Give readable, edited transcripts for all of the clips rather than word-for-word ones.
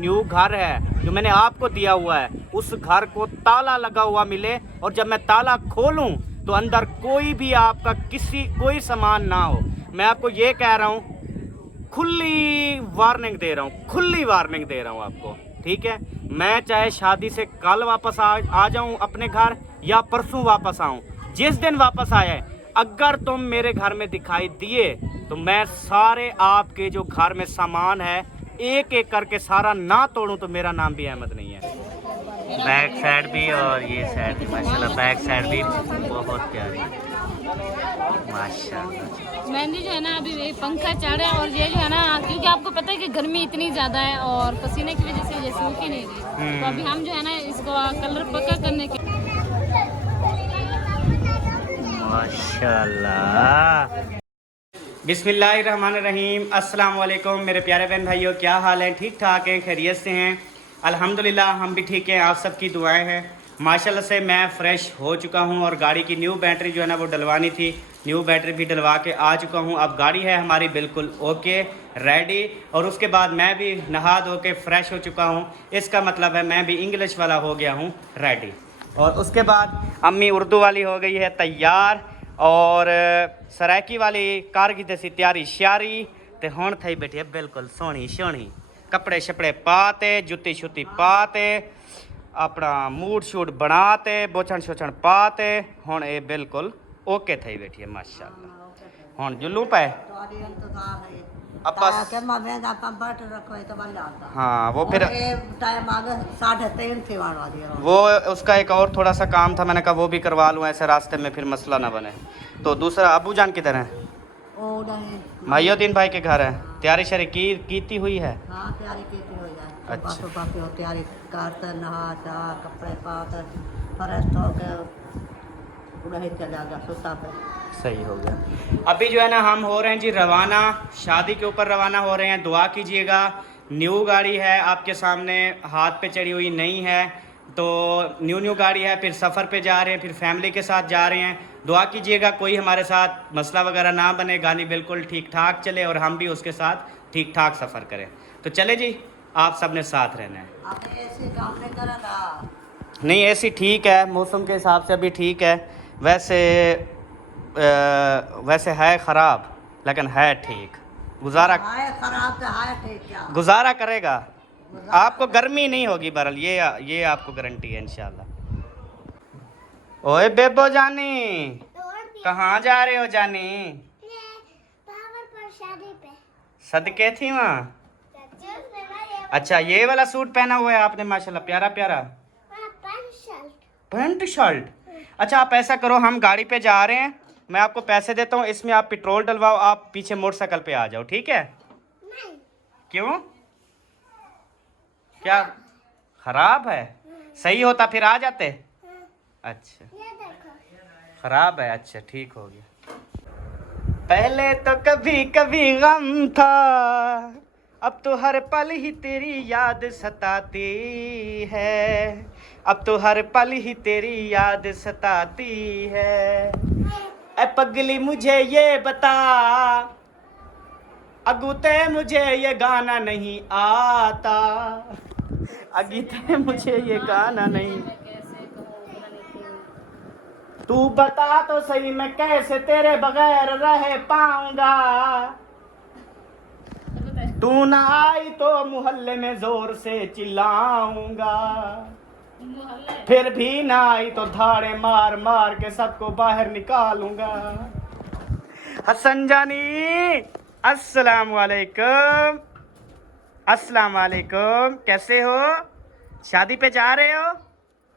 New घर है जो मैंने आपको दिया हुआ है, उस घर को ताला लगा हुआ मिले और जब मैं ताला खोलूं तो अंदर कोई भी आपका कोई सामान ना हो। मैं आपको ये कह रहा हूँ, खुली वार्निंग दे रहा हूँ, खुली वार्निंग दे रहा हूँ आपको, ठीक है। मैं चाहे शादी से कल वापस आ जाऊँ अपने घर या परसों वापस आऊँ, जिस दिन वापस आए अगर तुम मेरे घर में दिखाई दिए तो मैं सारे आपके जो घर में सामान है एक एक करके सारा ना तोड़ूं तो मेरा नाम भी अहमद नहीं है। बैक साइड भी और ये साइड भी माशाल्लाह, बैक साइड भी बहुत प्यारी माशाल्लाह। मेहंदी जो है ना अभी एक पंखा चढ़ है और ये जो है ना क्योंकि आपको पता है कि गर्मी इतनी ज़्यादा है और पसीने की वजह से ये सूख ही नहीं रही, तो अभी हम जो है ना इसको कलर पक्का करने के माशाल्लाह। बिस्मिल्लाहिर्रहमानिर्रहीम, अस्सलाम वालेकुम मेरे प्यारे बहन भाइयों, क्या हाल है? ठीक ठाक हैं, खैरियत से हैं? अल्हम्दुलिल्लाह हम भी ठीक हैं, आप सबकी दुआएं हैं। माशाल्लाह से मैं फ़्रेश हो चुका हूं और गाड़ी की न्यू बैटरी जो है ना वो डलवानी थी, न्यू बैटरी भी डलवा के आ चुका हूं। अब गाड़ी है हमारी बिल्कुल ओके रेडी और उसके बाद मैं भी नहा धो के फ़्रेश हो चुका हूं। इसका मतलब है मैं भी इंग्लिश वाला हो गया हूं रेडी। और उसके बाद अम्मी उर्दू वाली हो गई है तैयार और सरायकी वाली कार की जैसी तैयारी श्यारी ते हुण थई बैठी है बिल्कुल सोहनी सोहनी, कपड़े शपड़े पाते, जुत्ती शुत्ती पाते, अपना मूड शूट बनाते, बोछण शोछण पाते, हुण ये बिल्कुल ओके थई बैठी है माशाल्लाह। हुण जुल्लू पे हाँ वो फिर वो उसका एक और थोड़ा सा काम था, मैंने कहा वो भी करवा लूँ, ऐसे रास्ते में फिर मसला ना बने। तो दूसरा अबू जान किधर है? माहिउद्दीन भाई के घर है। तैयारी शरी कीती हुई है? अच्छा तैयारी करते नहा चाह कपड़े पाते फ्रेश होकर सुता पे सही हो गया। अभी जो है ना हम हो रहे हैं जी रवाना, शादी के ऊपर रवाना हो रहे हैं। दुआ कीजिएगा, न्यू गाड़ी है आपके सामने, हाथ पे चढ़ी हुई नहीं है, तो न्यू गाड़ी है, फिर सफ़र पे जा रहे हैं, फिर फैमिली के साथ जा रहे हैं। दुआ कीजिएगा कोई हमारे साथ मसला वगैरह ना बने, गाड़ी बिल्कुल ठीक ठाक चले और हम भी उसके साथ ठीक ठाक सफ़र करें। तो चले जी, आप सब ने साथ रहना है। नहीं ऐसी ठीक है, मौसम के हिसाब से अभी ठीक है, वैसे है ख़राब लेकिन है ठीक, गुजारा गुजारा करेगा। आपको गर्मी नहीं होगी बहरहाल, ये आपको गारंटी है इंशाल्लाह। ओए बेबो जानी, कहाँ जा रहे हो जानी? सदके थी वहाँ। अच्छा ये वाला सूट पहना हुआ है आपने माशाल्लाह, प्यारा प्यारा पैंट शर्ट। अच्छा आप ऐसा करो, हम गाड़ी पे जा रहे हैं, मैं आपको पैसे देता हूँ, इसमें आप पेट्रोल डलवाओ, आप पीछे मोटरसाइकिल पे आ जाओ, ठीक है? नहीं। क्यों? क्या खराब है? सही होता फिर आ जाते। अच्छा खराब है, अच्छा ठीक हो गया। पहले तो कभी कभी गम था, अब तो हर पल ही तेरी याद सताती है, अब तो हर पल ही तेरी याद सताती है। ए पगली मुझे ये बता, अगुते मुझे ये गाना नहीं आता, अगुते मुझे ये गाना नहीं, तू बता तो सही मैं कैसे तेरे बगैर रह पाऊंगा, तू ना आई तो मोहल्ले में जोर से चिल्लाऊंगा, फिर भी ना आई तो धाड़े मार मार के सबको बाहर निकालूंगा। हसन जानी अस्सलाम वालेकुम, अस्सलाम वालेकुम, कैसे हो? शादी पे जा रहे हो?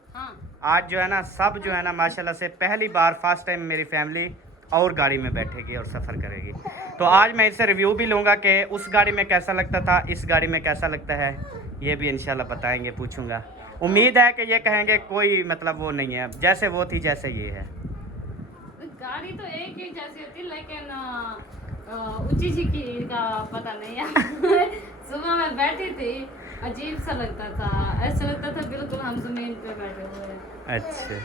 हाँ। आज जो है ना सब जो है ना माशाल्लाह से पहली बार फर्स्ट टाइम मेरी फैमिली और गाड़ी में बैठेगी और सफ़र करेगी, तो आज मैं इससे रिव्यू भी लूँगा कि उस गाड़ी में कैसा लगता था, इस गाड़ी में कैसा लगता है, ये भी इंशाल्लाह बताएंगे, पूछूंगा। उम्मीद है कि ये कहेंगे कोई मतलब वो नहीं है, जैसे वो थी जैसे ये है। गाड़ी तो एक ही जैसी होती लेकिन ऊंची की का पता नहीं है। सुबह मैं बैठी थी, अजीब सा लगता था, ऐसा लगता था बिल्कुल हम जमीन पे बैठे हुए हैं। अच्छा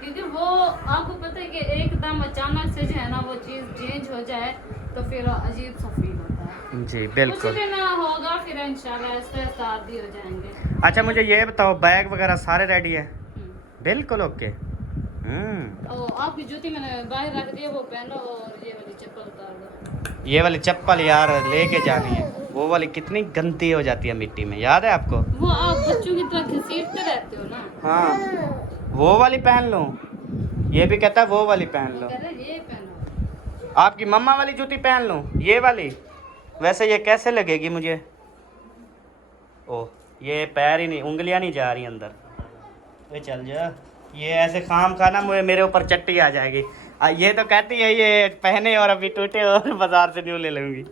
क्योंकि वो आपको पता है कि एकदम अचानक से जो है ना वो चीज़ चेंज हो जाए तो फिर अजीब सा फील होता है। जी कुछ बिल्कुल। दिन होगा फिर इंशाल्लाह ऐसे शादी हो जाएंगे। अच्छा मुझे ये बताओ, बैग वगैरह सारे रेडी है? हम्म। बिल्कुल ओके। और आपकी जूती मैंने बाहर रख दी है, वो पहनो और ये वाली चप्पल उतार दो। ये वाली चप्पल यार लेके जानी है, वो वाली कितनी गंदी हो जाती है मिट्टी में, याद है आपको? वो आप बच्चों की तरह घसीटते रहते हो ना। हाँ वो वाली पहन लो, ये भी कहता है वो वाली पहन वो लो। कह रहे ये पहनो। आपकी मम्मा वाली जूती पहन लो, ये वाली। वैसे ये कैसे लगेगी मुझे? ओह ये पैर ही नहीं, उंगलियां नहीं जा रही अंदर। वे चल जा, ये ऐसे काम का ना मुझे मेरे ऊपर चट्टी आ जाएगी। ये तो कहती है ये पहने और अभी टूटे और बाजार से न्यू ले लूंगी।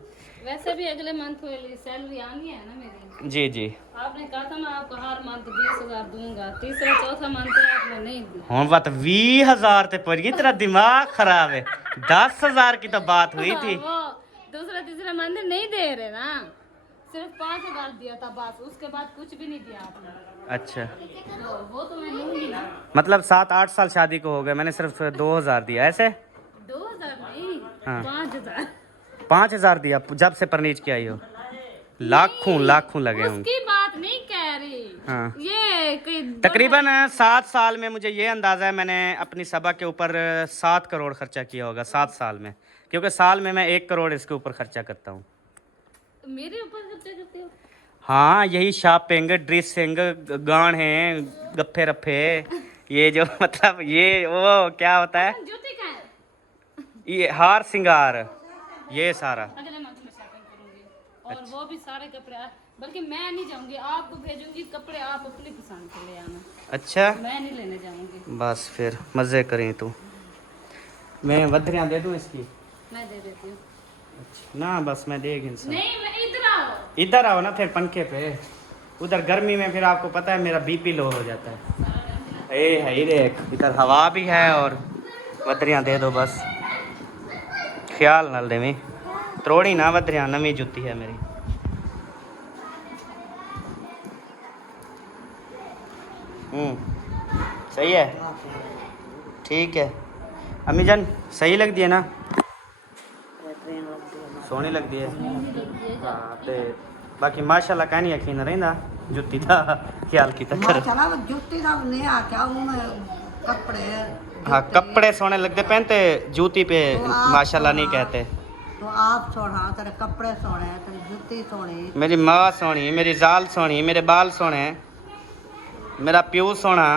वैसे भी अगले मंथ वाली सैलरी आनी है ना मेरी। जी जी। आपने कहा था मैं आपको हर मंथ 20,000 दूंगा, तीसरा चौथा मंथ आपने नहीं दिया। हाँ बात 20,000 ते पड़ गई, तेरा दिमाग खराब है। 10,000 की तो बात हुई थी। वो दूसरा तीसरा मंथ नहीं दे रहे ना, सिर्फ 5,000 दिया था बस, उसके बाद कुछ भी नहीं दिया आपने। अच्छा तो वो तो मैं लूंगी ना। मतलब 7-8 साल शादी को हो गए, मैंने सिर्फ 2,000 दिया ऐसे? 2,000 नहीं, हाँ। 5,000। 5,000 दिया जब से परनीज की आई हो? लाखों लाखों लगे होंगे। उसकी बात नहीं कह रही। हाँ। ये कोई तकरीबन 7 साल में मुझे ये अंदाज़ा है मैंने अपनी सबा के ऊपर 7 करोड़ खर्चा किया होगा 7 साल में, क्योंकि साल में मैं 1 करोड़ इसके ऊपर खर्चा करता हूँ। मेरे ऊपर खर्चा करते हो? हाँ यही शॉपिंग, ड्रेसिंग, गाने, गप्फे रफ्फे, ये जो मतलब ये वो क्या होता है, जूती कहाँ है? ये हार श्रृंगार, ये सारा। अगले मंथ में शॉपिंग करूंगी और वो भी सारे कपड़े बल्कि मैं नहीं जाऊंगी, आपको भेजूंगी कपड़े, आप अपनी पसंद के ले आना। अच्छा मैं नहीं लेने जाऊंगी। बस फिर मज़े करें तू। मैं वधरियाँ दे दूँ इसकी? मैं दे देती हूँ। ना बस मैं देख इंसान। नहीं मैं इधर आओ। इधर आओ ना फिर पंखे पे, उधर गर्मी में फिर आपको पता है मेरा बीपी लो हो जाता है। ए है ही देख, इधर हवा भी है और वधरियाँ दे दो बस, ख्याल नाल देवी त्रोड़ी ना वधरियाँ, नवी जुत्ती है मेरी। सही है, ठीक है। अम्मी जान सही लगती है ना? सोहनी लगती है। हाँ ते बाकी माशाल्लाह कहनी यकीन रहिंदा जुत्ती दा ख्याल कीता कर। माशाल्लाह वो जूती दा नहीं आ क्या उन कपड़े। हाँ कपड़े सोने लगते पहनते, जूती पे तो आप माशाल्लाह नहीं सोना- कहते। तो आप सोना, तेरे कपड़े सोने, तेरी जूती सोनी। मेरी माँ सोनी, मेरी जाल सोनी, मेरे बाल सोने, मेरा प्यू सोना।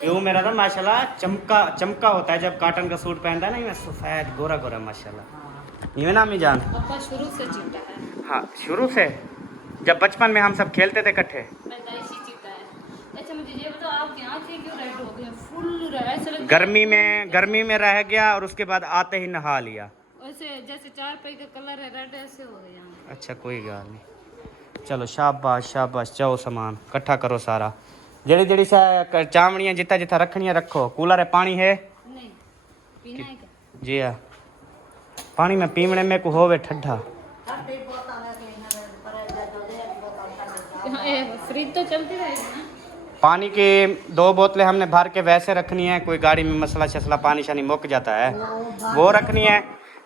प्यू मेरा ना माशाल्लाह चमका चमका होता है जब कॉटन का सूट पहनता है ना, मैं सफ़ेद गोरा गोरा माशाल्लाह। ये ना अम्मी जान? पापा शुरू से चीता है। हाँ शुरू से, जब बचपन में हम सब खेलते थे इकट्ठे। पैदाइशी चीता है। अच्छा मुझे ये बताओ आपकी आंखें क्यों रेड हो गई? फुल ऐसे लगता है गर्मी में रह गया और उसके बाद आते ही नहा लिया। वैसे जैसे चार पाई का कलर है रेड, ऐसे हो गया। अच्छा कोई गल नहीं, चलो शाबाश शाबाश, जाओ सामान इकट्ठा करो सारा, जड़ी जड़ी सा चावड़ियाँ जितना जितना रखनियाँ रखो। कूलर है, पानी है? नहीं पीना है क्या? जी हाँ, पानी में पीवने में को होवे ठंडा। फ्रिज तो चलती रहेगी ना। पानी की 2 बोतलें हमने भर के वैसे रखनी है, कोई गाड़ी में मसला शसला पानी शानी मुक जाता है वो रखनी है।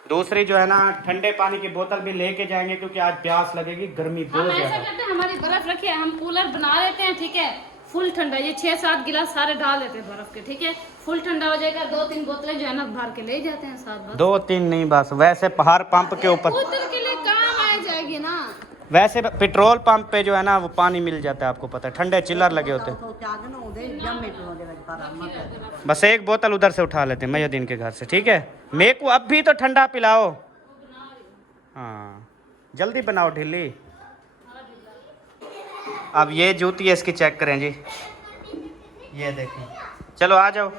दूसरी जो है ना ठंडे पानी की बोतल भी लेके जाएंगे क्योंकि आज प्यास लगेगी, गर्मी हम बहुत ऐसा ज़्यादा। करते हैं, हमारी बर्फ रखी है, हम कूलर बना लेते हैं, ठीक है, फुल ठंडा, ये 6-7 गिलास सारे डाल लेते हैं बर्फ के, ठीक है, फुल ठंडा हो जाएगा। 2-3 बोतलें जो है ना भर के ले जाते हैं साथ बस। 2-3 नहीं बस, वैसे हर पंप के ऊपर, बोतल के लिए काम आ जाएगी ना। वैसे पेट्रोल पंप पे जो है ना वो पानी मिल जाता है, आपको पता है, ठंडे चिल्लर लगे होते हैं। बस एक बोतल उधर से उठा लेते हैं मयुद्दीन के घर से, ठीक है। मेरे को अब भी तो ठंडा पिलाओ। हाँ जल्दी बनाओ ढीली। अब ये जूती है इसकी चेक करें जी, ये देखें, चलो आ जाओ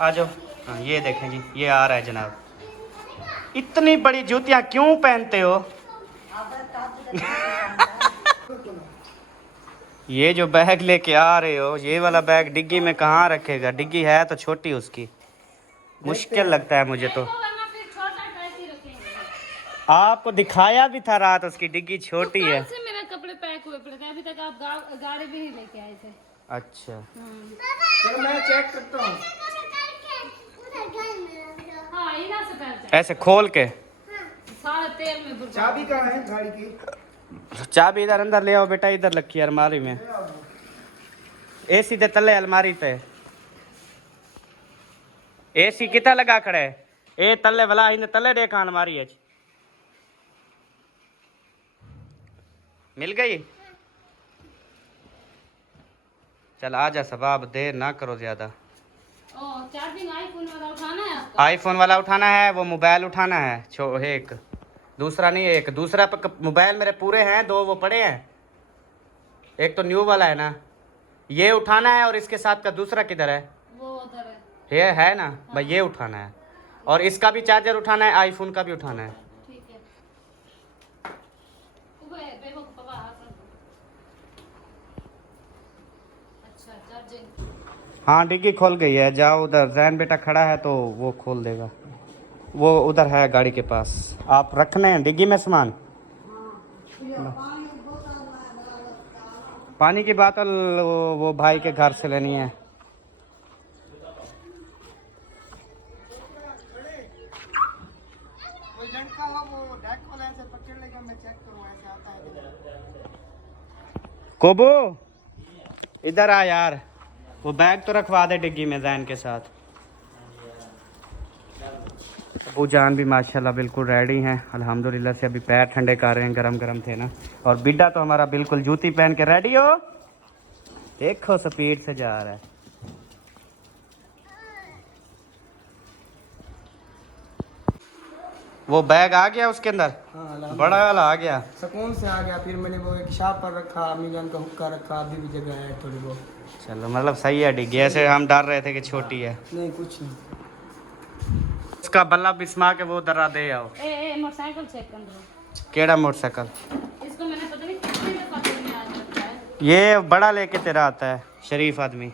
आ जाओ। हाँ ये देखें जी, ये आ रहा है जनाब। इतनी बड़ी जूतियाँ क्यों पहनते हो? ये जो बैग लेके आ रहे हो, ये वाला बैग डिग्गी में कहाँ रखेगा? डिग्गी है तो छोटी उसकी, मुश्किल लगता है मुझे तो। आपको दिखाया भी था रात, उसकी डिग्गी छोटी है। कल से मेरे कपड़े पैक हुए पड़े थे, अभी तक आप गाड़ी भी नहीं लेके आए थे। अच्छा हाँ। चलो मैं चेक करता हूँ। हाँ इना से पैर ऐसे खोल के। सारा तेल में बुर्बाद। चाबी कहाँ है गाड़ी की? चाबी इधर अंदर ले आओ बेटा, इधर रखी है अलमारी में। ए सीधे तले अलमारी पे। एसी कितना लगा खड़े ए तले वाला इन तले देखा अलमारी है। मिल गई? चल आजा सबाब, देर ना करो ज्यादा। चार्जिंग आईफोन वाला उठाना है आपका? आईफोन वाला उठाना है, वो मोबाइल उठाना है एक, दूसरा नहीं, एक दूसरा मोबाइल मेरे पूरे हैं, 2 वो पड़े हैं, एक तो न्यू वाला है ना, ये उठाना है। और इसके साथ का दूसरा किधर है? वो उधर है। ये है ना भाई, ये उठाना है। और इसका भी चार्जर उठाना है, आईफोन का भी उठाना है। ठीक है। बेबो को पापा हाथ रखो। अच्छा चार्जिंग। हाँ डिग्गी खोल गई है, जाओ उधर। जैन बेटा खड़ा है तो वो खोल देगा, वो उधर है गाड़ी के पास। आप रखने हैं डिग्गी में सामान। पानी की बोतल वो भाई के घर से लेनी है। लड़का हो वो डेक वाला ऐसे पकड़ लेगा, मैं चेक करूँ ऐसे आता है। कोबो इधर आ यार, वो बैग तो रखवा दे डिग्गी में जैन के साथ। अबू जान भी माशाल्लाह बिल्कुल रेडी हैं अल्हम्दुलिल्लाह से। अभी पैर ठंडे कर रहे हैं, गरम गरम थे ना। और बिड्डा तो हमारा बिल्कुल जूती पहन के रेडी हो, देखो स्पीड से जा रहा है। वो बैग आ गया उसके अंदर, हाँ बड़ा वाला आ गया। सुकून से आ गया। फिर मैंने वो एक शाप पर रखा, अम्मी जान का हुक्का रखा, अभी भी जगह है थोड़ी बहुत। चलो मतलब सही है डिग्गी, ऐसे हम डर रहे थे कि छोटी है। नहीं कुछ नहीं। उसका बल्ला बिस्मा के वो दर्रा दे आओ। ए मोटरसाइकिल चेक कर लो। केड़ा मोटरसाइकिल? इसको मैंने पता नहीं कितनी दफा करने आज रखा है। ये बड़ा लेके तेरा आता है शरीफ आदमी।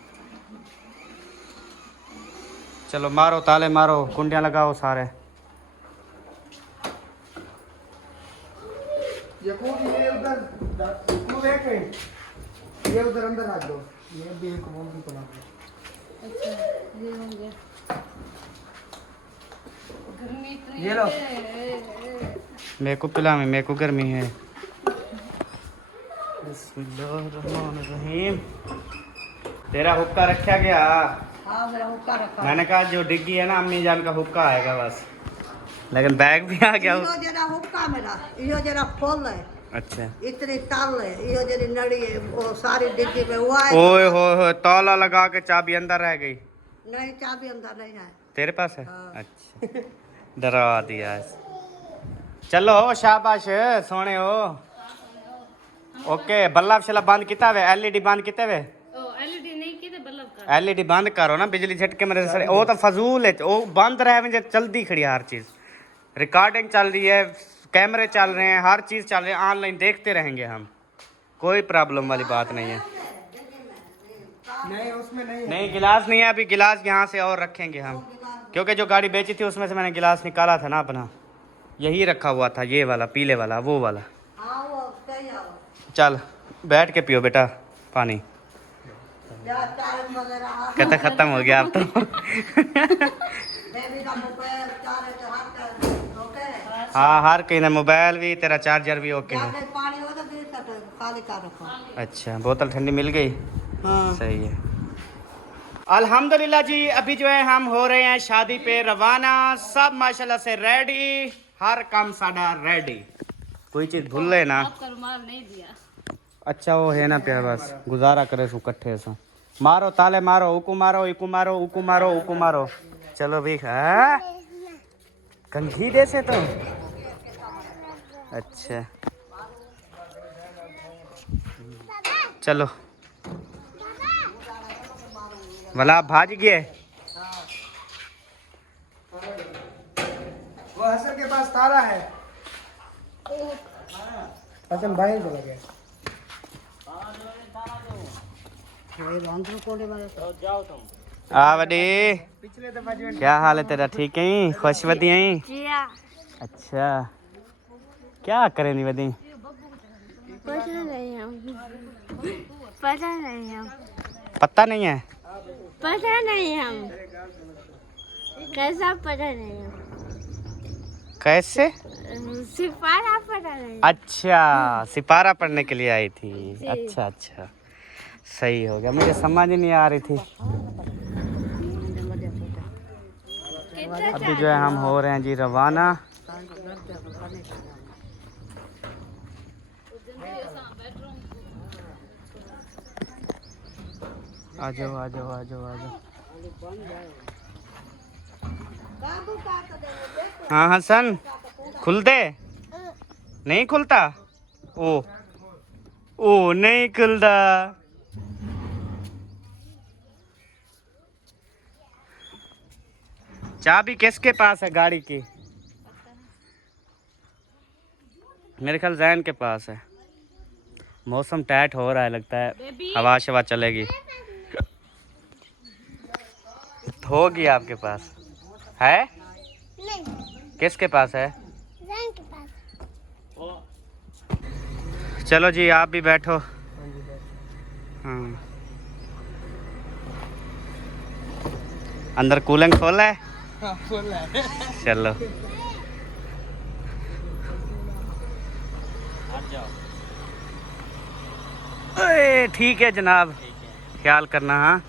चलो मारो ताले मारो, कुंडियां लगाओ सारे। ये उधर एक मिनट, ये उधर अंदर रख दो। ये भी एक वो भी पड़ा है। अच्छा ये होंगे। गर्मी इतनी ये लो। है। मेरे को पिला में, मेरे को गर्मी है। बिस्मिल्लाहिर्रहमानिर्रहीम। तेरा हुक्का रखा गया? हाँ मेरा हुक्का रखा। मैंने कहा जो डिग्गी है ना अम्मी जान का हुक्का आएगा बस, लेकिन बैग भी आ गया। इहो जरा हुक्का मेरा, इहो जरा खोल है। अच्छा इतनी ताल है, इहो जरी नड़ी है, वो सारी डिग्गी में हुआ है। ओए हो ताला लगा के चाबी अंदर रह गई। नहीं चाबी अंदर नहीं है। तेरे पास है? हाँ। अच्छा डरा दिया है। चलो शाबाश सोने हो। ओके बल्ब शल्ब बंद किता वे? एलईडी बंद किते वे? एलईडी नहीं की तो बल्ब का। एलईडी बंद करो ना, बिजली झटके मेरे सर वो तो फजूल है। वो बंद रहे मुझे चलती खड़ी है हर चीज, रिकॉर्डिंग चल रही है, कैमरे चल रहे हैं, हर चीज चल रही है, ऑनलाइन देखते रहेंगे हम, कोई प्रॉब्लम वाली बात नहीं है। नहीं उसमें नहीं है। नहीं गिलास नहीं है अभी, गिलास यहाँ से और रखेंगे हम, क्योंकि जो गाड़ी बेची थी उसमें से मैंने गिलास निकाला था ना अपना, यही रखा हुआ था, ये वाला पीले वाला वो वाला। हाँ वो सही है। चल बैठ के पियो बेटा पानी, चाय वगैरह कहते खत्म हो गया अब तो। बेबी का मोबाइल चार के हाथ ओके। हाँ हर कहीं ना, मोबाइल भी तेरा चार्जर भी ओके है। जाके पानी हो तो फिर खाली कर रखो। अच्छा बोतल ठंडी मिल गई? हाँ सही है। अल्हम्दुलिल्लाह जी अभी जो है हम हो रहे हैं शादी पे रवाना, सब माशाल्लाह से रेडी, हर काम साड़ा रेडी, कोई चीज भूल ले ना। आपका रुमाल नहीं दिया। अच्छा वो है ना प्यार, बस गुजारा करे सु कट्ठे से मारो ताले मारो, उकू मारो इकू मारो उकू मारो उकू मारो। चलो भी कंघी दे से तो अच्छा चलो भला भाज गए। वो हसन के पास ताला है। हसन भाई चला गया। वडी पिछले दफा जो क्या हाल है तेरा? ठीक है खुशवती है? अच्छा क्या करे नहीं वदी? पता नहीं हम। पता नहीं है? पता नहीं हम। कैसा पढ़ रहे हो? कैसे? सिपारा पढ़ रहे हो? अच्छा, सिपारा पढ़ने के लिए आई थी। अच्छा अच्छा, सही हो गया, मुझे समझ ही नहीं आ रही थी। अभी जो है हम हो रहे हैं जी रवाना। आ जाओ आ जाओ आ जाओ आ जाओ। हाँ हसन, खुलते नहीं खुलता? ओ ओ नहीं खुलता। चाबी किसके पास है गाड़ी की? मेरे ख्याल जैन के पास है। मौसम टाइट हो रहा है, लगता है हवा शवा चलेगी। होगी आपके पास है? नहीं, किसके पास है? जैन के पास। चलो जी आप भी बैठो। हाँ, अंदर कूलिंग खोला है? चलो ठीक है जनाब, ख्याल करना। हाँ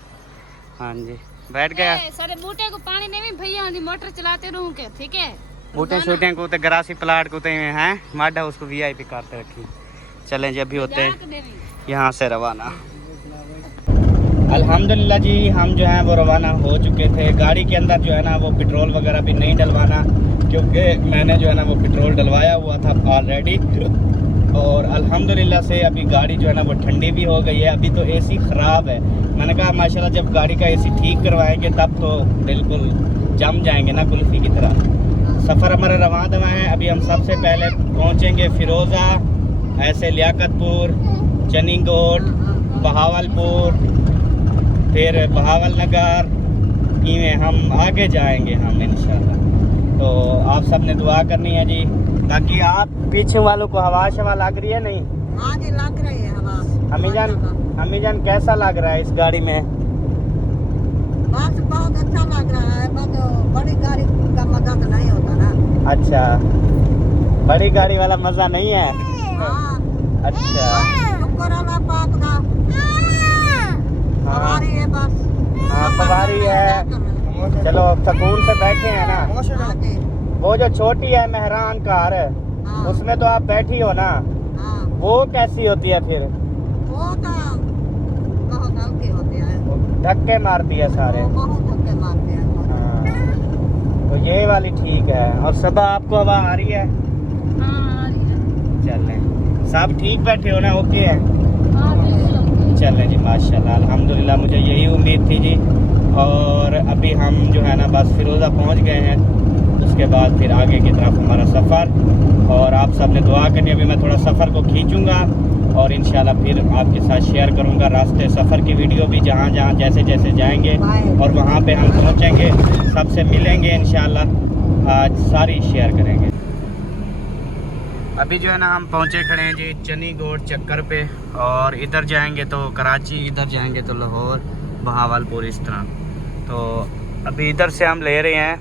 हाँ जी, बैठ गया। सारे बूटे को पानी नहीं भैया मोटर चलाते रहूं के, ठीक है? बूटे शूटे को तो गरासी प्लाट को हैं माडा, उसको वीआईपी करते रखी। चलें जी, अभी होते हैं यहाँ से रवाना। अल्हम्दुलिल्लाह जी, हम जो हैं वो रवाना हो चुके थे। गाड़ी के अंदर जो है ना वो पेट्रोल वगैरह भी नहीं डलवाना, क्योंकि मैंने जो है ना वो पेट्रोल डलवाया हुआ था ऑलरेडी। और अल्हम्दुलिल्लाह से अभी गाड़ी जो है ना वो ठंडी भी हो गई है। अभी तो एसी ख़राब है। मैंने कहा माशाल्लाह जब गाड़ी का एसी ठीक करवाएंगे तब तो बिल्कुल जम जाएंगे ना कुल्फ़ी की तरह। सफ़र हमारे रवा दवा है। अभी हम सबसे पहले पहुँचेंगे फ़िरोज़ा, ऐसे लियाकतपुर, चनीगोट, बहावलपुर, फिर बहावल नगर, इवें हम आगे जाएंगे हम इंशाल्लाह। तो आप सब ने दुआ करनी है जी। बाकी आप पीछे वालों को हवा शवा लग रही है नहीं? हाँ जी, लग रही है हवा। अम्मी जान कैसा लग रहा है इस गाड़ी में? बस बहुत अच्छा लग रहा है, बस बड़ी गाड़ी का मजा तो नहीं होता ना। अच्छा, बड़ी गाड़ी वाला मजा नहीं है? हाँ, अच्छा शुक्र अल्लाह पाक का, सवारी है बस। हाँ सवारी है। चलो सुकून से बैठे हैं ना। हाँ जी, वो जो छोटी है मेहरान कार, हाँ, उसमें तो आप बैठी हो ना, हाँ, वो कैसी होती है फिर? वो तो बहुत हल्के होते हैं, धक्के मारती है सारे। वो बहुत धक्के मारते हैं। हाँ, तो ये वाली ठीक है। और सब आपको हवा आ रही है? चलें, सब ठीक बैठे हो ना? ओके है, चलें जी माशाल्लाह अल्हम्दुलिल्लाह, मुझे यही उम्मीद थी जी। और अभी हम जो है ना बस फ़िरोज़ा पहुंच गए हैं। उसके बाद फिर आगे की तरफ हमारा सफ़र। और आप सब ने दुआ करनी। अभी मैं थोड़ा सफ़र को खींचूँगा और इंशाल्लाह फिर आपके साथ शेयर करूँगा रास्ते सफ़र की वीडियो भी, जहाँ जहाँ जैसे जैसे जाएंगे और वहाँ पे हम पहुँचेंगे, सबसे मिलेंगे इंशाल्लाह, आज सारी शेयर करेंगे। अभी जो है ना हम पहुँचे खड़े हैं जी चनीगोट चक्कर पे, और इधर जाएंगे तो कराची, इधर जाएंगे तो लाहौर, बहावलपुर, इस तरह। तो अभी इधर से हम ले रहे हैं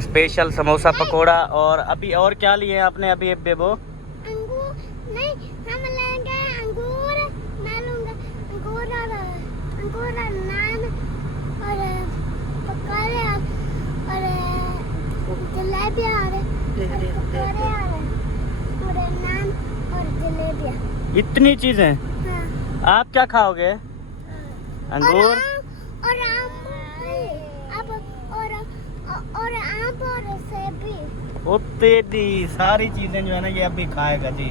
स्पेशल समोसा पकोड़ा। और अभी और क्या लिए हैं आपने अभी बेबो? अंगूर नहीं, हम लेंगे अंगूर, मैं लूंगा अंगूर और नान और पकौड़े और जलेबी और पकौड़े और नान और जलेबी। इतनी चीज़ें? हाँ। आप क्या खाओगे? अंगूर और आम और आम और सेब भी। ओ तेरी सारी चीज़ें जो है ना ये अभी खाएगा जी।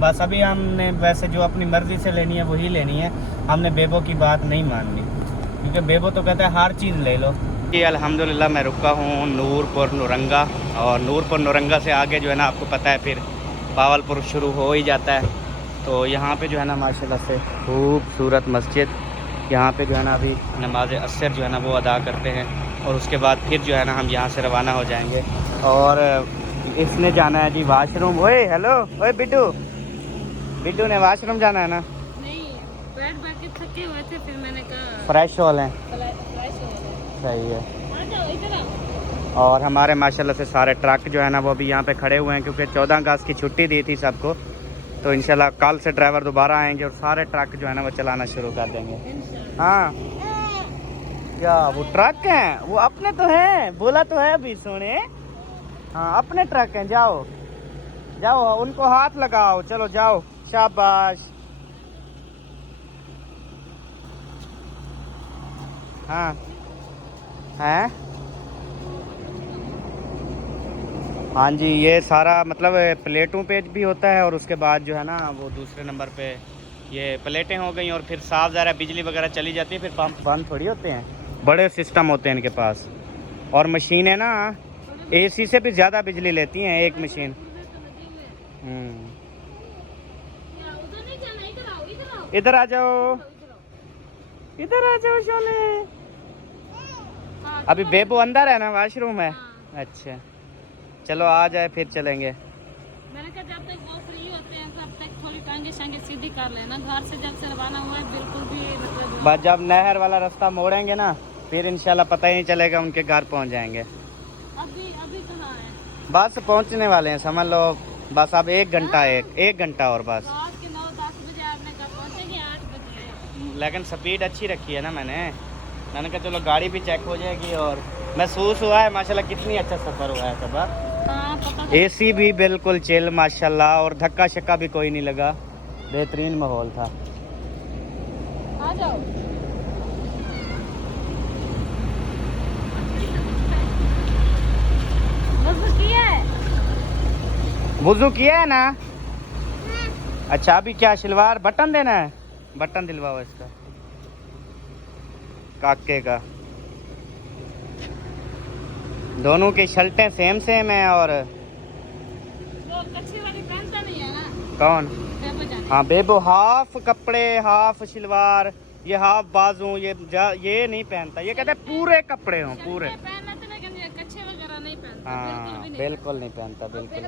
बस अभी हमने वैसे जो अपनी मर्ज़ी से लेनी है वही लेनी है, हमने बेबो की बात नहीं माननी, क्योंकि बेबो तो कहता है हर चीज़ ले लो जी। अल्हम्दुलिल्लाह मैं रुका हूँ नूरपुर नौरंगा, और नूरपुर नौरंगा से आगे जो है ना आपको पता है फिर बावलपुर शुरू हो ही जाता है। तो यहाँ पे जो है ना माशाल्लाह से खूबसूरत मस्जिद, यहाँ पे जो है ना अभी नमाज असर जो है ना वो अदा करते हैं, और उसके बाद फिर जो है ना हम यहाँ से रवाना हो जाएंगे। और इसने जाना है जी वाशरूम। ओए हेलो, ओए बिट्टू ने वाशरूम जाना है ना? नहीं, बैठ बैठ के थके हुए थे, फिर मैंने कहा फ्रेश हो लें। फ्रेश हो गए। सही है। आ जाओ इधर आओ। और हमारे माशाल्लाह से सारे ट्रक जो है ना वो अभी यहाँ पे खड़े हुए हैं, क्योंकि 14 अगस्त की छुट्टी दी थी सबको। तो इंशाल्लाह कल से ड्राइवर दोबारा आएंगे और सारे ट्रक जो है ना वो चलाना शुरू कर देंगे। हाँ क्या वो ट्रक हैं? वो अपने तो हैं, बोला तो है अभी सोने। हाँ अपने ट्रक हैं, जाओ जाओ उनको हाथ लगाओ, चलो जाओ, शाबाश। हाँ हैं, हाँ जी, ये सारा मतलब प्लेटों पे भी होता है और उसके बाद जो है ना वो दूसरे नंबर पे ये प्लेटें हो गई और फिर साफ ज़रा बिजली वगैरह चली जाती है, फिर पंप बंद थोड़ी होते हैं, बड़े सिस्टम होते हैं इनके पास। और मशीनें ना एसी से भी ज़्यादा बिजली लेती हैं एक मशीन। उधर नहीं जाना, इधर आओ, इधर आओ, इधर आ जाओ, इधर आ जाओ सोने। हाँ, अभी बेबू अंदर है ना, वॉशरूम है। अच्छा चलो आ जाए फिर चलेंगे। मैंने कहा जब तक वो फ्री होते हैं तब तक थोड़ी टांगे शांगे सीधी कर लेना। घर से जब से रवाना हुआ है बिल्कुल भी मतलब बस जब नहर वाला रास्ता मोड़ेंगे ना फिर इंशाल्लाह पता ही नहीं चलेगा, उनके घर पहुंच जाएंगे। अभी कहाँ है? बस पहुंचने वाले हैं, समझ लो बस अब 1 घंटा, एक घंटा और बस। रात के 9-10 बजे आपने कहा पहुँचेंगे 8 बजे। लेकिन स्पीड अच्छी रखी है ना मैंने कहा चलो गाड़ी भी चेक हो जाएगी और महसूस हुआ है माशाल्लाह कितनी अच्छा सफ़र हुआ है सब। हाँ पता एसी भी बिल्कुल चिल माशाल्लाह और धक्का शक्का भी कोई नहीं लगा, बेहतरीन माहौल था। आ जाओ। वज़ू किया है? वुज़ू किया है ना? अच्छा अभी क्या शलवार बटन देना है? बटन दिलवाओ इसका, काके का। दोनों की शर्टें सेम सेम है और वो कच्ची वाली पहनता नहीं है ना? कौन? बेबो जाने। हाँ बेबो हाफ कपड़े, हाफ शलवार, ये हाफ बाजू, ये नहीं पहनता, ये कहता है पूरे कपड़े हों पूरे। पहनना तो लेकिन ये कच्चे वगैरह नहीं पहनता। हाँ बिल्कुल नहीं पहनता, बिल्कुल।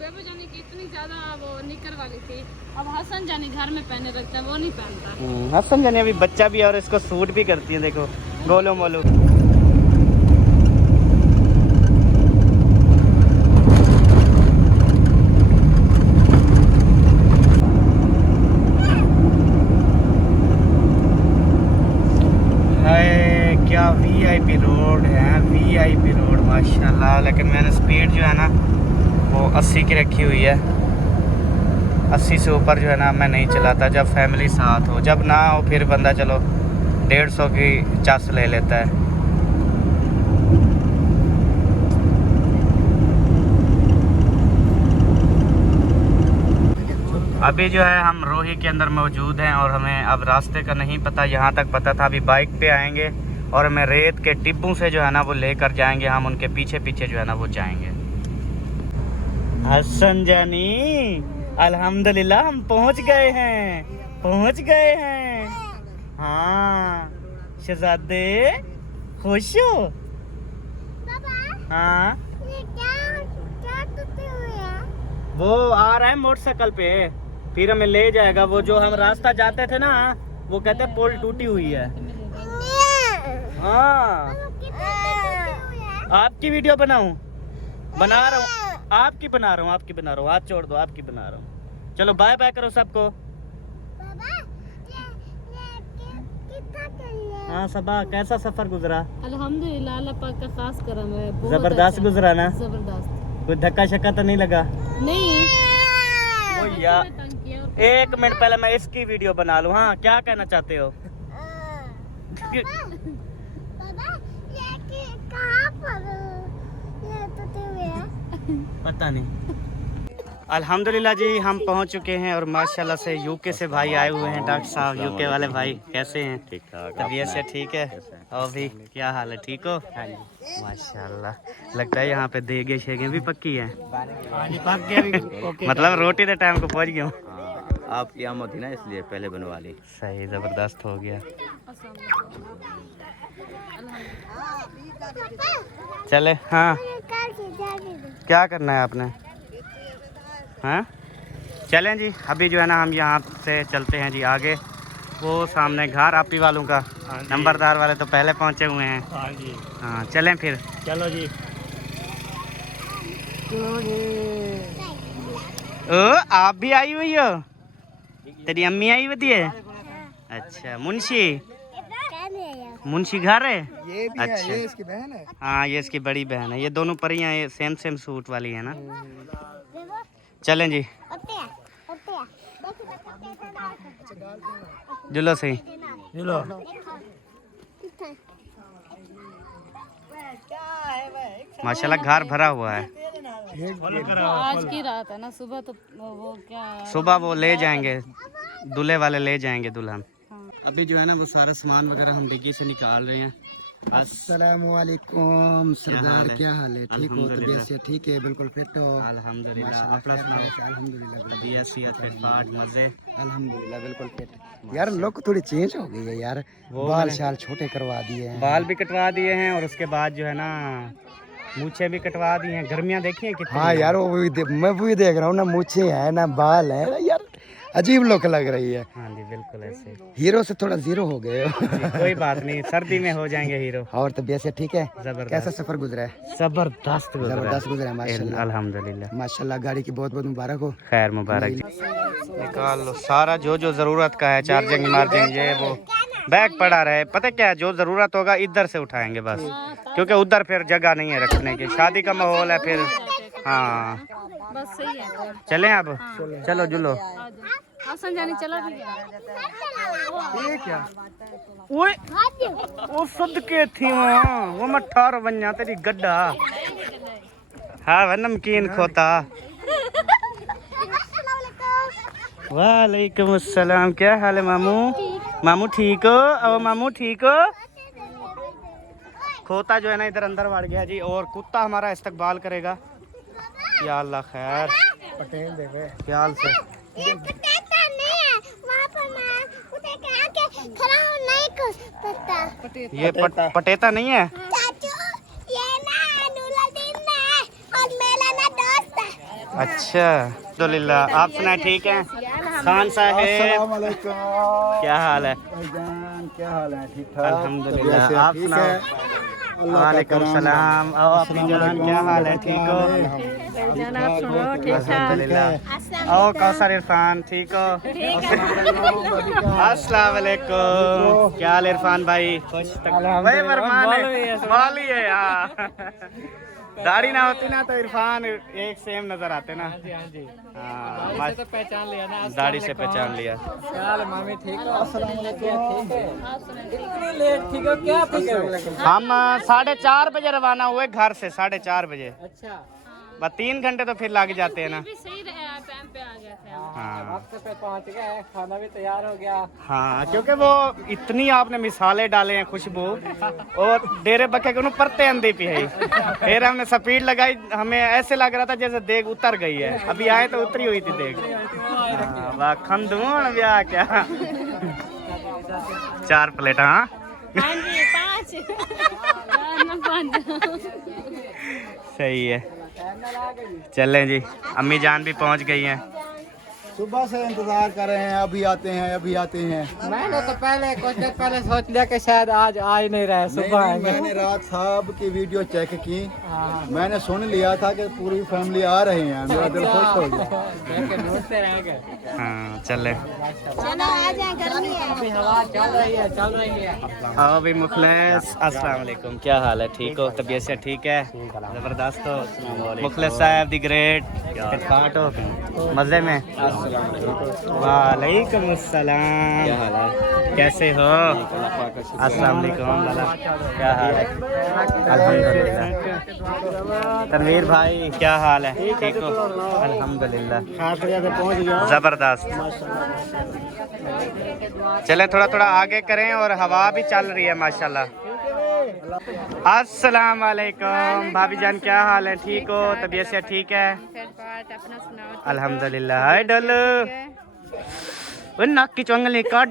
बेबो जाने की इतनी ज्यादा वो निकर वाली थी, अब हसन जानी घर में पहने रखता है, वो नहीं पहनता। हसन जानी अभी बच्चा भी है और इसको सूट भी करती है, देखो गोलो मोलो। क्या वीआईपी रोड है, वीआईपी रोड माशाल्लाह। लेकिन मैंने स्पीड जो है ना वो 80 की रखी हुई है, 80 से ऊपर जो है ना मैं नहीं चलाता। जब फैमिली साथ हो, जब ना हो फिर बंदा चलो 150 की चस ले लेता है। अभी जो है हम रोही के अंदर मौजूद हैं और हमें अब रास्ते का नहीं पता, यहाँ तक पता था। अभी बाइक पे आएंगे और हमें रेत के टिब्बों से जो है ना वो लेकर जाएंगे, हम उनके पीछे पीछे जो है ना वो जाएंगे। हसन जानी अल्हम्दुलिल्लाह हम पहुँच गए हैं, पहुँच गए हैं। हाँ शहजादे खुश हो? हाँ क्या टूटे हुए हैं? वो आ रहा है मोटरसाइकिल पे, फिर हमें ले जाएगा। वो जो हम रास्ता जाते थे ना वो कहते हैं पुल टूटी हुई है। हाँ आपकी वीडियो बनाऊं? बना रहा हूँ, आपकी बना रहा हूँ, आपकी बना रहा हूँ। हाथ छोड़ दो, आपकी बना रहा हूँ। चलो बाय बाय करो सबको। हाँ सबा कैसा सफर गुजरा? अल्हम्दुलिल्लाह अल्लाह पाक का खास करम है, बहुत जबरदस्त अच्छा। गुजरा ना? जबरदस्त। कोई धक्का शक्का तो नहीं लगा? नहीं ओ यार एक मिनट पहले मैं इसकी वीडियो बना लूँ। हाँ क्या कहना चाहते हो? बाबा ये कहाँ पर ये टूटे हुए हैं? पता नहीं। अल्हम्दुलिल्लाह जी हम पहुंच चुके हैं और माशाल्लाह से यूके से भाई आए हुए हैं। डॉक्टर साहब यूके वाले भाई कैसे हैं? ठीक ठाक। तबीयत से ठीक है? और भी क्या हाल है, ठीक हो? हाँ जी माशाल्लाह। लगता है यहाँ पे देगे शेगे भी पक्की है। मतलब रोटी के टाइम को पहुँच गया हूँ। आपकी आमद थी ना इसलिए पहले बनवा ली। सही ज़बरदस्त हो गया। चले हाँ क्या करना है आपने? हाँ चलें जी, अभी जो है ना हम यहाँ से चलते हैं जी आगे वो सामने घर आपी वालों का। नंबरदार वाले तो पहले पहुंचे हुए हैं। हाँ जी, हाँ चलें फिर। चलो जी। ओ आप भी आई हुई हो? तेरी अम्मी आई हुई है? अच्छा मुंशी, मुंशी घर है? ये भी अच्छा। है, ये इसकी बहन है। हाँ ये इसकी बड़ी बहन है। ये दोनों परियां ये सेम सेम सूट वाली है ना। चलें जी, जुलो सही। चलो। माशाल्लाह घर भरा हुआ है। आज की रात है ना, सुबह तो वो क्या सुबह वो ले जाएंगे, दूल्हे वाले ले जाएंगे दुल्हन। अभी जो है ना वो सारा सामान वगैरह हम डिग्गी से निकाल रहे हैं। अस्सलामुअलैकुम सरदार, क्या हाल है? ठीक हो? अल्हम्दुलिल्लाह। तबीयत से ठीक है? बिल्कुल फिट हो? अल्हम्दुलिल्लाह। अपना सुनाओ। अल्हम्दुलिल्लाह, तबीयत सियत फिट फाट मजे। अल्हम्दुलिल्लाह बिल्कुल फिट। यार लुक थोड़ी चेंज हो गई है यार, वो बाल मैंने- शाल छोटे करवा दिए हैं। बाल भी कटवा दिए हैं और उसके बाद जो है ना मूछें भी कटवा दी हैं। गर्मियाँ देखी हैं कितनी? हाँ यार, मैं वही देख रहा हूँ ना, मूछें हैं ना बाल है यार, अजीब लुक लग रही है। हाँ जी बिल्कुल ऐसे। हीरो से थोड़ा जीरो हो गए हो। जी, कोई बात नहीं, सर्दी में हो जाएंगे हीरो। और तबीयत से ठीक है? जबरदस्त। कैसा सफर गुजरा है? जबरदस्त गुजरा। जबरदस्त गुजरा है माशाल्लाह। अल्हम्दुलिल्लाह। माशाल्लाह, गाड़ी की बहुत बहुत मुबारक हो। खैर मुबारक। निकाल लो सारा जो जो जरूरत का है, चार्जिंग मार्जिंग ये वो बैग पड़ा रहे। पता क्या है, जो जरूरत होगा इधर से उठाएंगे बस, क्योंकि उधर फिर जगह नहीं है रखने की। शादी का माहौल है फिर। हाँ बस सही है। चलें अब। चलो जुलो। आसन जानी चला भी गया। ये क्या? ओए वो सदके थी वो मैं 18 बन तेरी गड्ढा। हाँ वह नमकीन खोता। वालेकुम अस्सलाम, क्या हाल है मामू? मामू ठीक हो? ओ मामू ठीक हो? खोता जो है ना इधर अंदर बढ़ गया जी, और कुत्ता हमारा इस्तकबाल करेगा। या अल्लाह खैर, पटेल देखे ख्याल से। ये पटेता नहीं है, वहाँ पर मैं उसे कहा के खड़ा हूँ, नहीं कुछ पता। ये पटेता नहीं है। चाचू, ये ना नूरुद्दीन है और मेरा ना दोस्त है। अच्छा अल्हम्दुलिल्लाह। आप सुनाए ठीक हैं? खान साहब क्या हाल है? भाईजान, क्या हाल है? ठीक ठाक? अल्हम्दुलिल्लाह। आप सुनाओ? वालेकुम सलाम। आपकी जान क्या हाल है? ठीक हो? अल्हम्दुलिल्लाह। ओ कौसर इरफान ठीक हो? अस्सलाम वालेकुम, क्या हाल इरफान भाई? खुश भाई मौलवी है यार। दाढ़ी ना होती ना तो इरफान एक सेम नजर आते ना। हाँ तो पहचान लिया ना, दाढ़ी से पहचान लिया। मामी ठीक हो? हम 4:30 बजे रवाना हुए घर से, 4:30 बजे। अच्छा, बस 3 घंटे तो फिर लग जाते हैं ना। भी सही रहा, टाइम पे आ गए थे हम। हाँ वक्त पे पहुंच गए, खाना भी तैयार हो गया। हाँ, क्योंकि वो इतनी आपने मिसाले डाले हैं, खुशबू और डेरे बके को परते अंधी पी है। फिर हमने स्पीड लगाई, हमें ऐसे लग रहा था जैसे देग उतर गई है। अभी आए तो उतरी हुई थी देग। हाँ, वाह खंदून ब्याह क्या। 4 प्लेट। हाँ हाँ जी 5 ना 5। सही है। चलें जी, अम्मी जान भी पहुंच गई हैं। सुबह से इंतजार कर रहे हैं, अभी आते हैं, अभी आते हैं। मैंने तो पहले कुछ देर पहले सोच लिया कि शायद आज आ ही नहीं रहे, सुबह आएंगे। मैंने रात साहब की वीडियो चेक की, मैंने सुन लिया था कि पूरी फैमिली आ रही है। मेरा दिल खुश हो गया। ढूंढते रहेंगे। हाँ चले। चलो आ जाए, गर्मी है। अभी हवा चल रही है, चल रही है। आओ भी मुखलिस, अस्सलाम वालेकुम, क्या हाल है? ठीक हो? तबीयत से ठीक है? जबरदस्त हो? मुखलिस साहब दी ग्रेट, फिट हो? मजे में? वालेकुम अस्सलाम, क्या हाल है? कैसे हो? अस्सलाम वालेकुम लाला, क्या हाल है? अल्हम्दुलिल्लाह। तनवीर भाई क्या हाल है? ठीक हो? अल्हम्दुलिल्लाह, जबरदस्त। चले थोड़ा थोड़ा आगे करें, और हवा भी चल रही है माशाल्लाह। अस्सलाम वालेकुम भाभी जान, क्या हाल है? ठीक हो? तबीयत से ठीक है? अल्हम्दुलिल्लाह। हाय डोलू, वो नाक की चोंगली काट।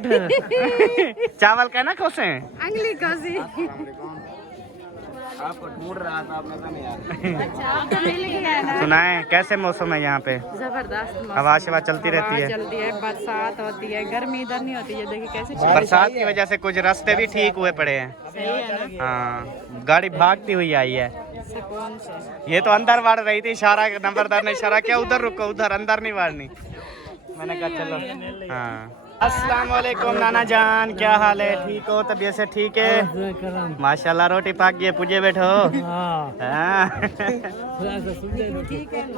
चावल का ना खोसे अंगली काजी। आपको ढूंढ रहा था, आप नजर नहीं आ रहे। अच्छा आप तो मिल गया ना। सुनाएं कैसे मौसम है यहाँ पे? जबरदस्त हवा शवा चलती रहती है? चलती है, बरसात होती है, गर्मी इधर नहीं होती है। देखिए कैसे बरसात की वजह से कुछ रास्ते भी ठीक हुए पड़े हैं। सही है ना, हाँ, गाड़ी भागती हुई आई है। सुकून से। ये तो अंदर बढ़ रही थी, इशारा नंबरदार ने इशारा किया उधर रुको, उधर अंदर नहीं बढ़नी। मैंने कहा चलो। हाँ, अस्सलाम वालेकुम नाना जान, क्या हाल है? ठीक हो? तबीयत से ठीक है? माशाल्लाह रोटी पाक गई, पूजे बैठो। हाँ।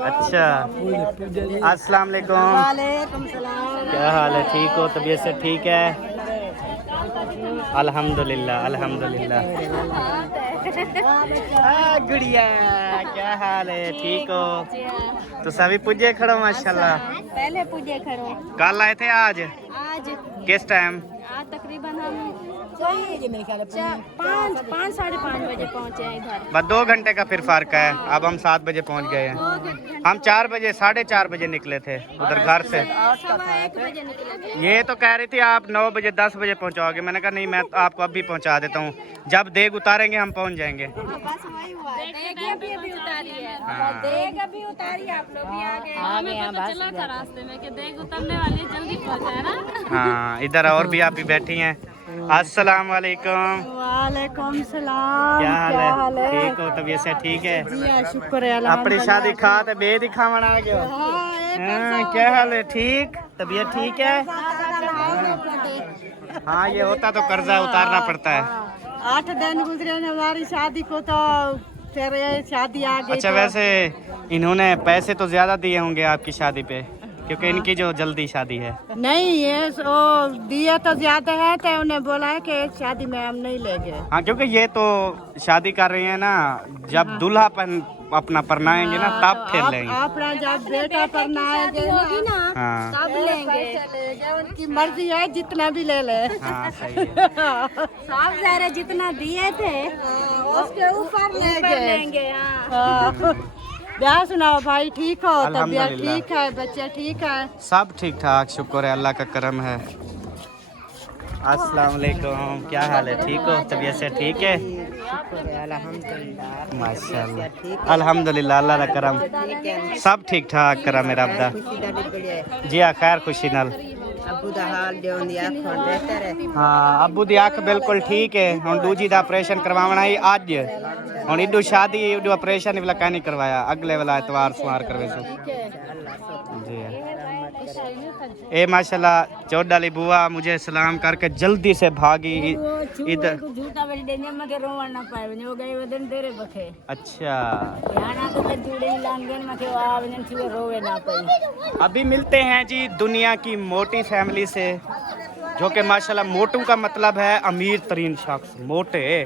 अच्छा, अस्सलाम वालेकुम, वालेकुम सलाम। क्या हाल है? ठीक हो? तबीयत से ठीक है? अल्हम्दुलिल्लाह अल्हम्दुलिल्लाह। गुड़िया क्या हाल है? ठीक हो? तो सभी पूजे खड़ो माशाल्लाह। पहले पूजे करो। कल आए थे? आज आज किस टाइम? आज तकरीबन हम 5 साढ़े 5 बजे पहुँचे हैं इधर। बस 2 घंटे का फिर फर्क है। अब हम 7 बजे पहुंच गए हैं। हम 4 बजे 4:30 बजे निकले थे उधर घर से। 1 बजे निकले थे। ये तो कह रही थी आप 9 बजे 10 बजे पहुंचाओगे। मैंने कहा नहीं, मैं आपको अभी पहुंचा देता हूँ, जब देग उतारेंगे हम पहुंच जाएंगे। बस वही हुआ। देग अभी उतारी है। हाँ। देग अभी उतारी, आप लोग भी आ गए। हमें पता चला था रास्ते में कि देख उतरने वाली है, जल्दी पहुंचा है ना। हाँ, इधर और भी आप ही बैठी हैं। अस्सलाम वालेकुम, वालेकुम सलाम। क्या हाल है? ठीक हो? तबीयत से ठीक है? जी शुक्र है। अपनी शादी खा तो बे दिखा मना गयो। हाँ, क्या हाल है? ठीक? तबीयत ठीक है? हाँ, ये होता तो कर्जा उतारना पड़ता है। 8 दिन गुजरे हमारी शादी को, तो फिर ये शादी आ गई। अच्छा, वैसे इन्होंने पैसे तो ज्यादा दिए होंगे आपकी शादी पे, क्योंकि इनकी जो जल्दी शादी है। नहीं, ये वो दिए तो ज्यादा है, तो उन्हें बोला है कि शादी में हम नहीं ले गए। हाँ, क्योंकि ये तो शादी कर रही है ना, जब दूल्हा अपना परनाएंगे ना तब फिर लेंगे। अपना जब बेटा परनाएंगे होगी ना, हाँ तब लेंगे। उनकी मर्जी है, जितना भी ले ले। हाँ, सही है। साफ ज़ाहिर जितना दिए थे उसके ऊपर लेंगे। क्या सुनाओ भाई, ठीक हो? तबीयत अल्हम्दुलिल्लाह। ठीक है? बच्चे ठीक है? सब ठीक ठाक, शुक्र है, अल्लाह का करम है। अस्सलाम वालेकुम, क्या हाल है? ठीक हो? तबीयत से ठीक है? माशाल्लाह अल्हम्दुलिल्लाह, अल्लाह का करम, सब ठीक ठाक करा मेरा अब्दा जी। हाँ, खैर खुशी नाल। हाँ, अबू दी अख बिल्कुल ठीक है। हुण दूजी दा ऑपरेशन करवावना ही अज। हुण इडू शादी इडू ऑपरेशन वाला कहीं नहीं करवाया, अगले वाला इतवार सुमार करवे सो जी। ए माशाल्लाह चौडाली बुआ मुझे सलाम करके जल्दी से भागी इधर। झूठा बड़ी देने मगे रोवण ना पाए वो गए वदन तेरे बखे। अच्छा, याना तो मैं जुड़े लांगन मगे आवने छुए रोवे ना पाई। अभी मिलते हैं जी दुनिया की मोटी फैमिली से, जो कि माशाल्लाह मोटू का मतलब है अमीर तरीन शख्स, मोटे।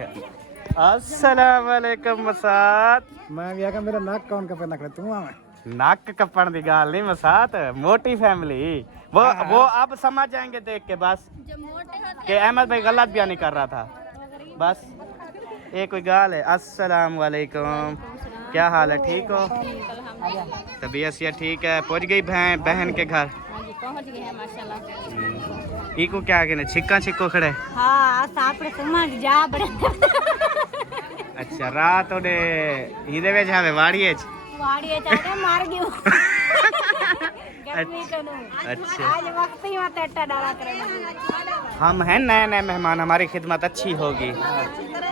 अस्सलाम वालेकुम मसात। मैं भी आका मेरा नाक कौन का पता कर तू आवे नक कपड़ की गाल नहीं मसात, मोटी फैमिली। वो अब समझ जाएंगे देख के बस कि अहमद भाई गलत बयानी कर रहा था, बस ये कोई गाल है। अस्सलाम वालेकुम, क्या हाल है? ठीक हो? तबीयत से ठीक है? पहुंच गई बहन के घर? पहुंच गए हैं माशाल्लाह। इको क्या कहने छिक्का छिक्को खड़े? हाँ सापड़े समझ जा बड़े। अच्छा, रात ओडे हिंदे में जावे वाड़िए वाड़िए चाहे मार गयो। अच्छा, आज वक्त ही मत अट्टा डाला करेंगे। हम हैं नए नए मेहमान, हमारी खिदमत अच्छी होगी,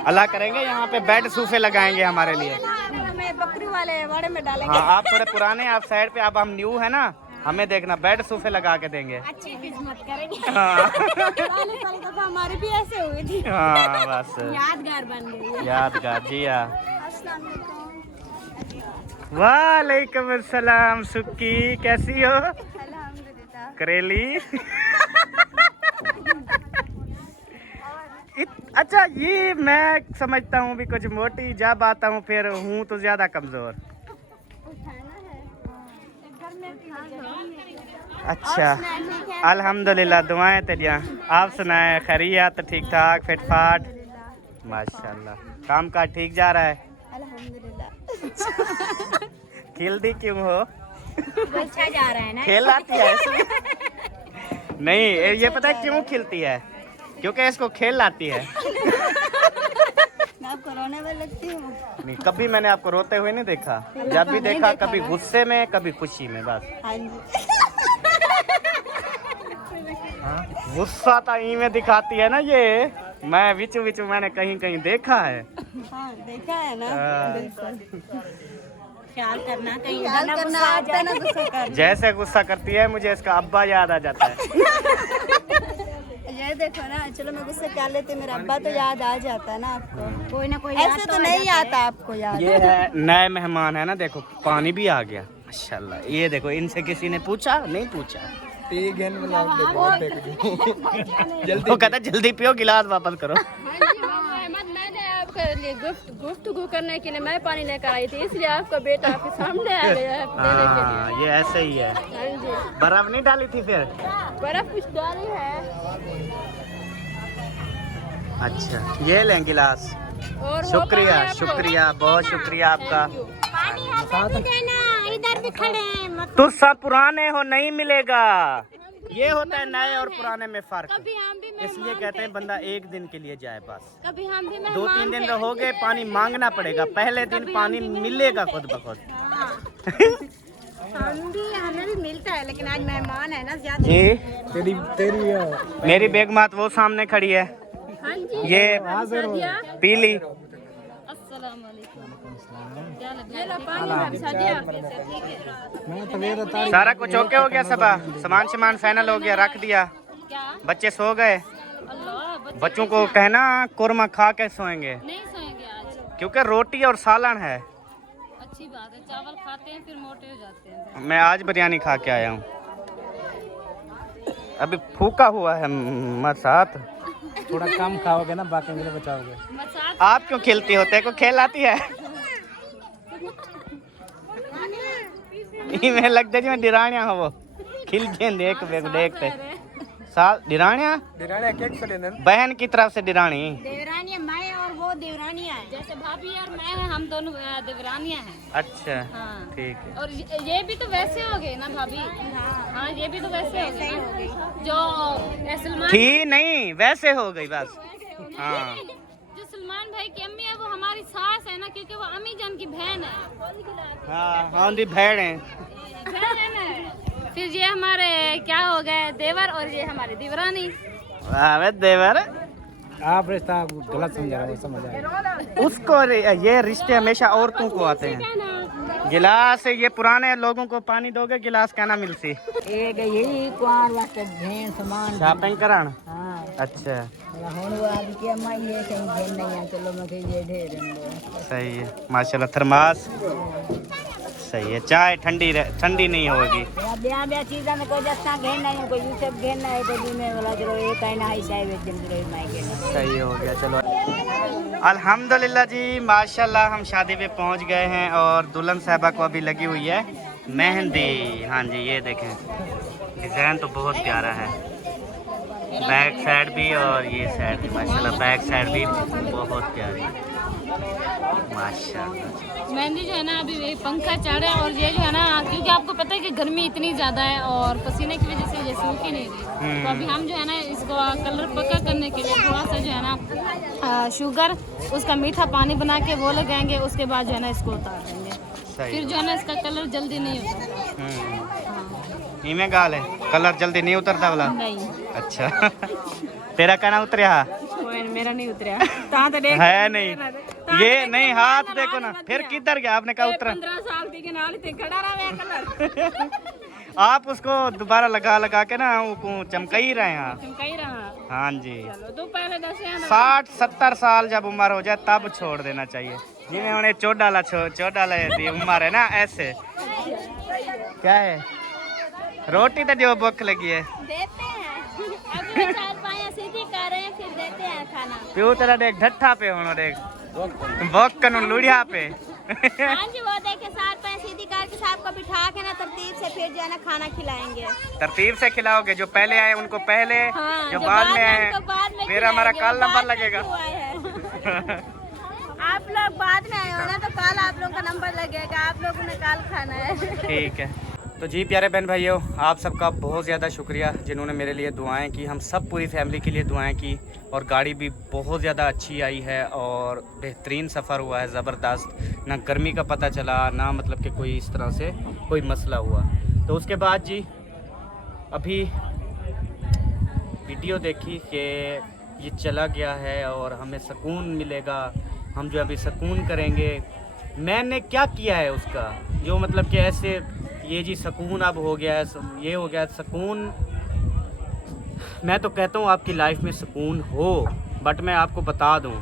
अल्लाह करेंगे। यहाँ पे बेड सोफे लगाएंगे हमारे लिए। मैं बकरी वाले बड़े में डालेंगे। हाँ, आप थोड़े पुराने, आप साइड पे, अब हम न्यू है ना, हमें देखना बेड सोफे लगा के देंगे। अच्छी किस्मत करेंगे। हाँ। पहले दफा हमारी भी ऐसे हुई थी। हाँ, बस यादगार बन गई। यादगार जी। हाँ, वालेकुम अस्सलाम। सुक्की कैसी हो? करेली। अच्छा, ये मैं समझता हूँ भी कुछ मोटी, जब आता हूँ फिर हूँ तो ज्यादा कमजोर। अच्छा, अल्हम्दुलिल्लाह, दुआएं तेरिया। आप सुनाए? खैरियत? ठीक ठाक, फिट फाट? माशाल्लाह, काम काज ठीक जा रहा है? अल्हम्दुलिल्लाह। खिलती क्यों हो? अच्छा जा रहा है ना। खेल आती है इसमें? नहीं, ये पता है क्यों खिलती है? क्योंकि इसको खेल आती है। आपको रोने में लगती हूँ? नहीं, कभी मैंने आपको रोते हुए नहीं देखा। जब भी देखा कभी गुस्से में कभी खुशी में, बस। हाँ जी। गुस्सा तो ई में दिखाती है ना ये, मैं विचु विचु मैंने कहीं कहीं देखा है। हाँ देखा है ना। बिल्कुल। ख्याल करना कहीं ख्याल करना आता है ना गुस्सा कर। जैसे गुस्सा करती है मुझे इसका अब्बा याद आ जाता है। ये देखो ना, चलो मैं गुस्सा कर लेती, मेरा अब्बा तो याद आ जाता है ना आपको। कोई ना कोई ऐसे तो नहीं आता आपको याद। ये है नए मेहमान है ना, देखो पानी भी आ गया माशाल्लाह। ये देखो, इनसे किसी ने पूछा नहीं पूछा, वो कहता जल्दी पियो, गिलास वापस करो। मैंने आपके लिए गुफ्तगू करने के लिए मैं पानी लेकर आई थी, इसलिए आपका बेटा आपके सामने आ गया है देने के लिए। हाँ, ये ऐसे ही है। हाँ जी, बर्फ नहीं डाली थी फिर? बर्फ कुछ डाली है। अच्छा, ये लें गिलास। और हो शुक्रिया पाया आपको? शुक्रिया, बहुत शुक्रिया आपका। पानी हमें भी देना, इधर भी खड़े हैं मत। तुम सब पुराने हो, नहीं मिलेगा। ये होता है नए और पुराने में फर्क, कभी हम भी इसलिए कहते हैं बंदा एक दिन के लिए जाए बस। कभी हम भी 2-3 दिन रहोगे हो गए, पानी मांगना पड़ेगा, पहले दिन पानी मिलेगा खुद ब खुद। हमें भी मिलता है, लेकिन आज मेहमान है ना ज्यादा। जी मेरी बेगमात वो सामने खड़ी है, हाँ जी, ये पीली। अस्सलाम वालेकुम। क्या लग रहा है? पानी भर दिया। सारा कुछ ओके हो गया, सब सामान फाइनल हो गया, रख दिया। क्या? बच्चे सो गए। अल्लाह, बच्चों को कहना कोरमा खा के सोएंगे, नहीं सोएंगे आज। क्योंकि रोटी और सालन है। अच्छी बात है, चावल खाते हैं फिर मोटे हो जाते हैं। मैं आज बिरयानी खा के आया हूँ, अभी फूका हुआ है साथ। थोड़ा कम खाओगे ना, बाकी के लिए बचाओगे। मसाज आप क्यों खिलती होते को खिलाती है? मैं लगता है डिरानिया हो वो खिल के देखते साल डिरानिया बहन की तरफ से डिरानी। देवरानी मैं और वो देवरानिया है। जैसे भाभी और मैं हैं, हम दोनों देवरानियां हैं। अच्छा हाँ, ठीक है। और ये भी तो वैसे हो गए ना भाभी? हाँ, ये भी तो वैसे हो गए ना, जो सलमान थी नहीं वैसे हो गई बस। हाँ, जो सलमान भाई की अम्मी है वो हमारी सास है ना, क्योंकि वो अम्मी जान की बहन है। हाँ हाँ दी भैड़ है। बहन है ना। फिर ये हमारे क्या हो गए देवर, और ये हमारी देवरानी। वाह देवर, आप रिश्ता गलत समझा रहे हो, समझ आया। उसको ये रिश्ते हमेशा औरतों को आते हैं। गिलास ये पुराने लोगों को पानी दोगे, गिलास कहना मिलसी एक यही कुआर वास्ते भेन सामान। शॉपिंग करान। हाँ, अच्छा ਹੁਣ वो आज के अम्मा ये कहीं भेन नहीं है, चलो मैं कहीं ये ढेर सही है माशाल्लाह। थर्मास सही है, चाय ठंडी नहीं होगी। ब्याह ब्याह चीज़ों में कोई दस्ता घेन नहीं है, कोई सब घेन नहीं है, कोई में वाला चलो ये कहना है शायद एक दिन चलो माई घेन। सही हो गया, चलो अल्हम्दुलिल्लाह जी माशाल्लाह। हम शादी पे पहुंच गए हैं और दुल्हन साहबा को अभी लगी हुई है मेहंदी। हाँ जी, ये देखें डिज़ाइन तो बहुत प्यारा है, बैक साइड भी और ये साइड भी माशाल्लाह, बैक साइड भी बहुत प्यारी माशाल्लाह। मेहंदी जो है ना अभी ये पंखा चढ़ रहा है, और ये जो है ना क्योंकि आपको पता है कि गर्मी इतनी ज़्यादा है और पसीने की वजह से ये सूख ही नहीं रही, तो अभी हम जो है ना इसको कलर पक्का करने के लिए थोड़ा सा जो है ना शुगर उसका मीठा पानी बना के वो लगाएंगे, उसके बाद जो है ना इसको उतार देंगे, फिर जो है ना इसका कलर जल्दी नहीं उतरता। इमें गाल है कलर जल्दी नहीं उतरता वाला। नहीं, अच्छा तेरा कहना उतरिया मेरा नहीं उतरा है नहीं, ये नहीं हाथ देखो ना, फिर किधर गया? आपने कहा उतरा। 15 साल के नाल ते खड़ा रहा कलर। आप उसको दोबारा लगा के ना वो चमका ही रहे हैं आप। चमका ही रहा। हाँ जी, चलो तो पहले 60-70 साल जब उम्र हो जाए तब छोड़ देना चाहिए। जिन्हें उन्हें चोट डाला उम्र है ना, ऐसे क्या है रोटी तो जो भूख लगी है देते हैं, अभी 4 पाया सीधी कर रहे हैं, फिर देते हैं खाना। प्यू तेरा देख ढट्ठा पे होना देख बक्कन लुढ़िया पे। हाँ जी, वो देखे 4 पाया सीधी करके साहब को बिठा के ना तरतीब से फिर जो है ना खाना खिलाएंगे। तरतीब से खिलाओगे, जो पहले आए उनको पहले, हाँ, जो बाद में आए उनको बाद में फिर हमारा खिलाएंगे, कॉल वो नंबर बाद में लगेगा। क्यों आए हैं? आप लोग बाद में आए हो ना, तो कल आप लोगों का नंबर लगेगा, आप लोगों ने कल खाना है। ठीक है, तो जी प्यारे बहन भाइयों, आप सबका बहुत ज़्यादा शुक्रिया जिन्होंने मेरे लिए दुआएं की। हम सब पूरी फैमिली के लिए दुआएं की और गाड़ी भी बहुत ज़्यादा अच्छी आई है और बेहतरीन सफ़र हुआ है, ज़बरदस्त। ना गर्मी का पता चला, ना मतलब कि कोई इस तरह से कोई मसला हुआ। तो उसके बाद जी अभी वीडियो देखी कि ये चला गया है और हमें सुकून मिलेगा, हम जो अभी सुकून करेंगे। मैंने क्या किया है उसका, जो मतलब कि ऐसे ये जी सुकून अब हो गया है, ये हो गया सुकून। मैं तो कहता हूँ आपकी लाइफ में सुकून हो, बट मैं आपको बता दूँ,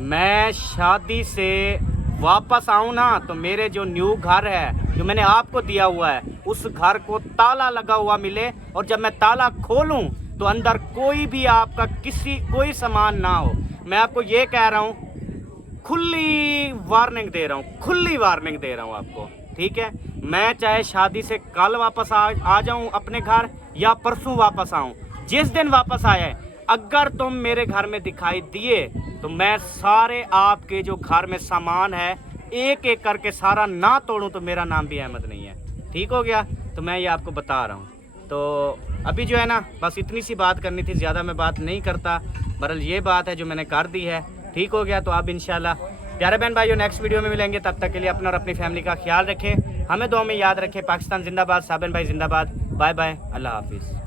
मैं शादी से वापस आऊँ ना तो मेरे जो न्यू घर है जो मैंने आपको दिया हुआ है, उस घर को ताला लगा हुआ मिले, और जब मैं ताला खोलूँ तो अंदर कोई भी आपका कोई सामान ना हो। मैं आपको ये कह रहा हूँ, खुली वार्निंग दे रहा हूँ, खुली वार्निंग दे रहा हूँ आपको, ठीक है। मैं चाहे शादी से कल वापस आ जाऊँ अपने घर या परसों वापस आऊँ, जिस दिन वापस आए अगर तुम मेरे घर में दिखाई दिए तो मैं सारे आपके जो घर में सामान है एक एक करके सारा ना तोड़ूं तो मेरा नाम भी अहमद नहीं है, ठीक हो गया। तो मैं ये आपको बता रहा हूँ। तो अभी जो है ना, बस इतनी सी बात करनी थी, ज़्यादा मैं बात नहीं करता। बहरहाल ये बात है जो मैंने कर दी है, ठीक हो गया। तो आप इंशाल्लाह प्यारे बहन भाइयों नेक्स्ट वीडियो में मिलेंगे। तब तक के लिए अपना और अपनी फैमिली का ख्याल रखें, हमें दुआ में याद रखें। पाकिस्तान जिंदाबाद, साबिन भाई जिंदाबाद। बाय बाय, अल्लाह हाफिज़।